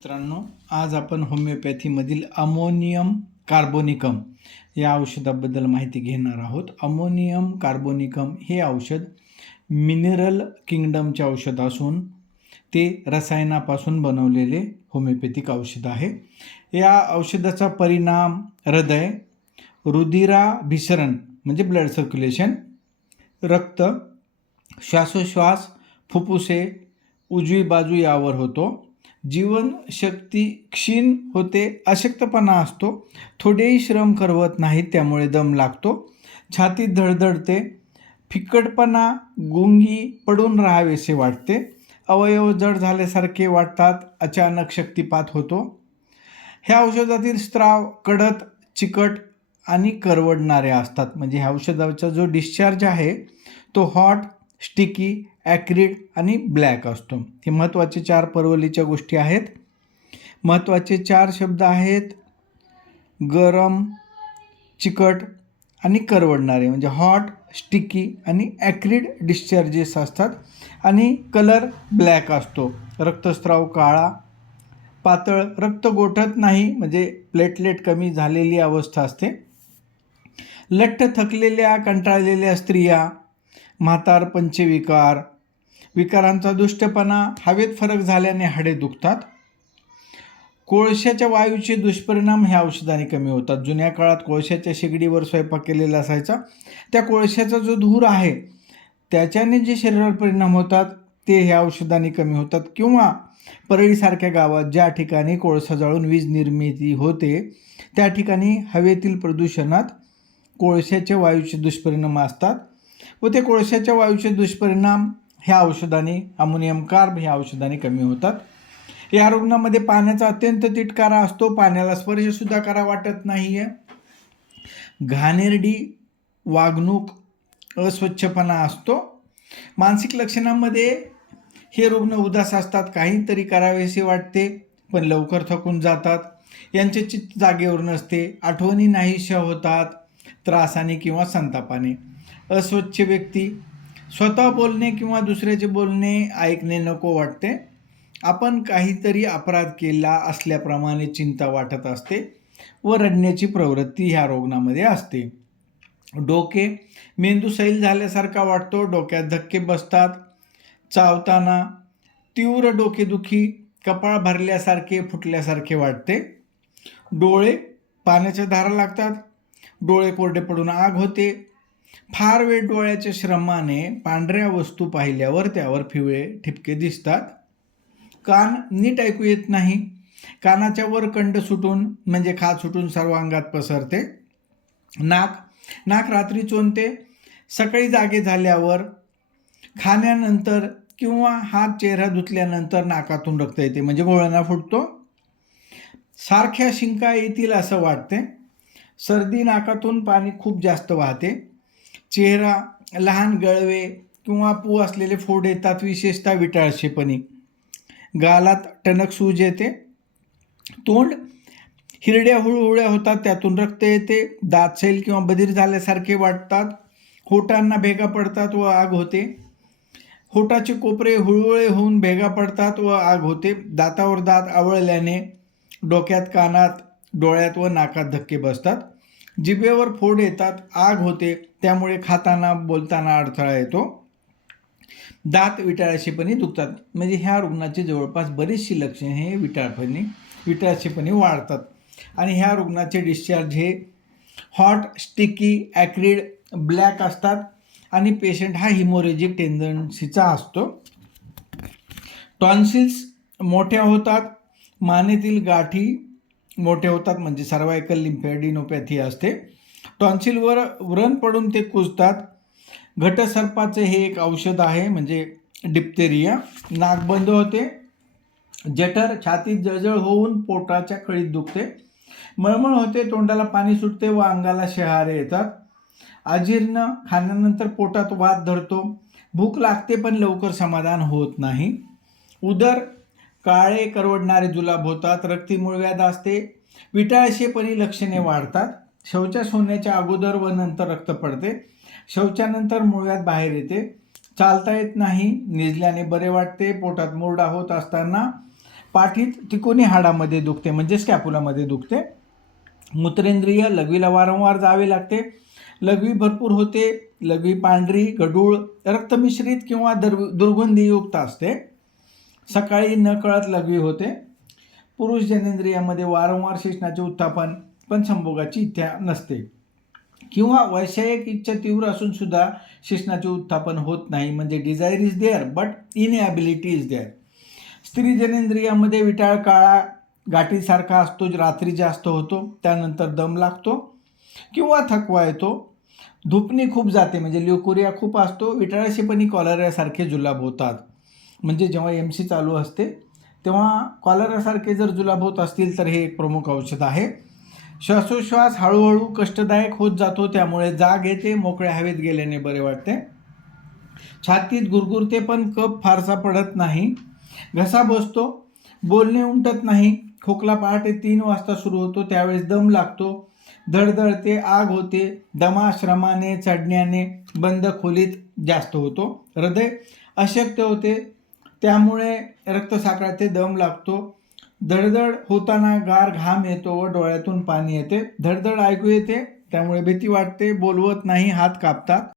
मित्रांनो, आज आपण होमिओपॅथीमधील अमोनियम कार्बोनिकम या औषधाबद्दल माहिती घेणार आहोत. अमोनियम कार्बोनिकम हे औषध मिनरल किंगडमचे औषध असून ते रसायनापासून बनवलेले होमिओपॅथिक औषध आहे. या औषधाचा परिणाम हृदय, रुधिराभिसरण म्हणजे ब्लड सर्क्युलेशन, रक्त, श्वासोश्वास, फुफ्फुसे, उजवी बाजू यावर होतो. जीवनशक्ती क्षीण होते, अशक्तपणा असतो, थोडेही श्रम करवत नाहीत त्यामुळे दम लागतो, छाती धडधडते, फिक्कटपणा, गुंगी पडून राहावेसे वाटते, अवयव जड झाल्यासारखे वाटतात, अचानक शक्तिपात होतो. ह्या औषधातील स्त्राव कडक, चिकट आणि करवडणारे असतात. म्हणजे ह्या औषधाचा जो डिस्चार्ज आहे तो हॉट, स्टिकी, ॲक्रिड आणि ब्लॅक असतो. हे महत्त्वाचे 4 परवलीच्या गोष्टी आहेत. महत्त्वाचे 4 शब्द आहेत: गरम, चिकट आणि करवडणारे. म्हणजे हॉट, स्टिकी आणि ॲक्रिड डिस्चार्जेस असतात. आणि कलर ब्लॅक असतो. रक्तस्राव काळा, पातळ, रक्त गोठत नाही म्हणजे प्लेटलेट कमी झालेली अवस्था असते. लठ्ठ, थकलेल्या, कंटाळलेल्या स्त्रिया, म्हातारपणचे विकार, विकारांचा दुष्टपणा, हवेत फरक झाल्याने हाडे दुखतात. कोळशाच्या वायूचे दुष्परिणाम ह्या औषधाने कमी होतात. जुन्या काळात कोळशाच्या शेगडीवर स्वयंपाक केलेला असायचा. त्या कोळशाचा जो धूर आहे त्याच्याने जे शरीरावर परिणाम होतात ते ह्या औषधाने कमी होतात. किंवा परळीसारख्या गावात ज्या ठिकाणी कोळसा जाळून वीज निर्मिती होते त्या ठिकाणी हवेतील प्रदूषणात कोळशाच्या वायूचे दुष्परिणाम असतात व ते कोळशाच्या वायूचे दुष्परिणाम ह्या औषधाने, अमोनियम कार्ब ह्या औषधाने कमी होतात. या रुग्णामध्ये पाण्याचा अत्यंत तिटकारा असतो. पाण्याला स्पर्शसुद्धा करा वाटत नाही आहे. घाणेरडी वागणूक, अस्वच्छपणा असतो. मानसिक लक्षणांमध्ये हे रुग्ण उदास असतात, काहीतरी करावेसे वाटते पण लवकर थकून जातात, यांचे चित्त जागेवर नसते, आठवणी नाहीशा होतात त्रासाने किंवा संतापाने. अस्वच्छ व्यक्ती, स्वतः बोलणे किंवा दुसऱ्याचे बोलणे ऐकणे नको वाटते, आपण काहीतरी अपराध केला असल्याप्रमाणे चिंता वाटत असते व रडण्याची प्रवृत्ती ह्या रुग्णामध्ये असते. डोके, मेंदू सैल झाल्यासारखा वाटतो, डोक्यात धक्के बसतात, चावताना तीव्र डोकेदुखी, कपाळ भरल्यासारखे, फुटल्यासारखे वाटते. डोळे, पाण्याच्या धारा लागतात, डोळे कोरडे पडून आग होते, फार वेळ डोळ्याच्या श्रमाने पांढऱ्या वस्तू पाहिल्यावर त्यावर पिवळे ठिपके दिसतात. कान, नीट ऐकू येत नाही, कानाच्या वर कंड सुटून म्हणजे खाज सुटून सर्व अंगात पसरते. नाक रात्री चोंदते, सकाळी जागे झाल्यावर, खाण्यानंतर किंवा हात चेहरा धुतल्यानंतर नाकातून रक्त येते म्हणजे गोळणा फुटतो. सारख्या शिंका येतील असं वाटते. सर्दी, नाकातून पाणी खूप जास्त वाहते. चेहरा, लहान गळवे किंवा पू असलेले फोड येतात, विशेषतः विटाळशेपणी. गालात टणक सूज येते. तोंड, हिरड्या हुळहुळ्या होतात, त्यातून रक्त येते. दात सैल किंवा बधीर झाल्यासारखे वाटतात. होटांना भेगा पडतात व आग होते. होटाचे कोपरे हुळहुळे होऊन भेगा पडतात व आग होते. दातावर दात आवळल्याने डोक्यात, कानात, डोळ्यात व नाकात धक्के बसतात. जिभेवर फोड येतात, आग होते, त्यामुळे खाताना बोलताना अडथळा येतो. दात विटाळशेपणी दुखतात. म्हणजे ह्या रुग्णाची जवळपास बरीचशी लक्षणे हे विटाळशेपणी वाढतात. आणि ह्या रुग्णाचे डिस्चार्ज हे हॉट, स्टिकी, ॲक्रिड, ब्लॅक असतात आणि पेशंट हा हिमोरेजिक टेंडन्सीचा असतो. टॉन्सिल्स मोठ्या होतात, मानेतील गाठी मोठ्या होतात म्हणजे सर्वायकल लिम्फॅडिनोपॅथी असते. टॉन्सिलवर व्रण पडून ते कुजतात. घटसर्पाचे हे एक औषध आहे म्हणजे डिप्थेरिया. नाक बंद होते. जठर, छातीत जळजळ होऊन पोटाच्या कळीत दुखते. मळमळ होते, तोंडाला पाणी सुटते व अंगाला शहारे येतात. अजीर्ण, खाण्यानंतर पोटात वात धरतो. भूक लागते पण लवकर समाधान होत नाही. उदर, काळे करवडणारे जुलाब होतात. रक्ती मूळव्याध असते. विटाळशेपणी लक्षणे वाढतात. शौचास होण्याच्या अगोदर व नंतर रक्त पडते. शौचानंतर मूळव्याध बाहेर येते. चालता येत नाही, निजल्याने बरे वाटते. पोटात मुरडा होत असताना पाठीत तिकोनी हाडामध्ये दुखते म्हणजे स्कॅपुलामध्ये दुखते. मूत्रेंद्रिय, लघवीला वारंवार जावे लागते. लघवी भरपूर होते. लघवी पांढरी, गढूळ, रक्तमिश्रित किंवा दुर्गंधीयुक्त असते. सकाळी नकळत लघवी होते. पुरुष जनेंद्रियामध्ये वारंवार शेषनाचे उत्थापन पण संभोगाची इच्छा नसते किंवा वैषयिक इच्छा तीव्र असून सुद्धा शेषनाचे उत्थापन होत नाही म्हणजे desire is there but inability is there. स्त्री जनेंद्रियामध्ये विटाळ काळा गाठीसारखा असतो, रात्री जास्त होतो, त्यानंतर दम लागतो किंवा थकवा येतो. धुपणी खूप जाते म्हणजे ल्युकोरिया खूप असतो. विटाळाशीपणी कॉलरासारखे जुलाब होतात. म्हणजे जेव्हा MC चालू असते तेव्हा कॉलरासारखे जर जुलाब होत असतील तर हे एक प्रमुख औषध आहे. श्वासोश्वास हळूहळू कष्टदायक होत जातो, त्यामुळे जाग येते, मोकळ्या हवेत गेल्याने बरे वाटते. छातीत गुरगुरते पण कफ फारसा पडत नाही. घसा बसतो, बोलणे उमटत नाही. खोकला पहाटे 3 वाजता सुरू होतो, त्यावेळेस दम लागतो, धडधडते, आग होते, दमाश्रमाने चढण्याने बंद खोलीत जास्त होतो. हृदय अशक्त होते, त्यामुळे रक्तसाखळाचे दम लागतो. धडधड होताना गार घाम येतो व डोळ्यातून पाणी येते. धडधड ऐकू येते, त्यामुळे भीती वाटते, बोलवत नाही, हात कापतात.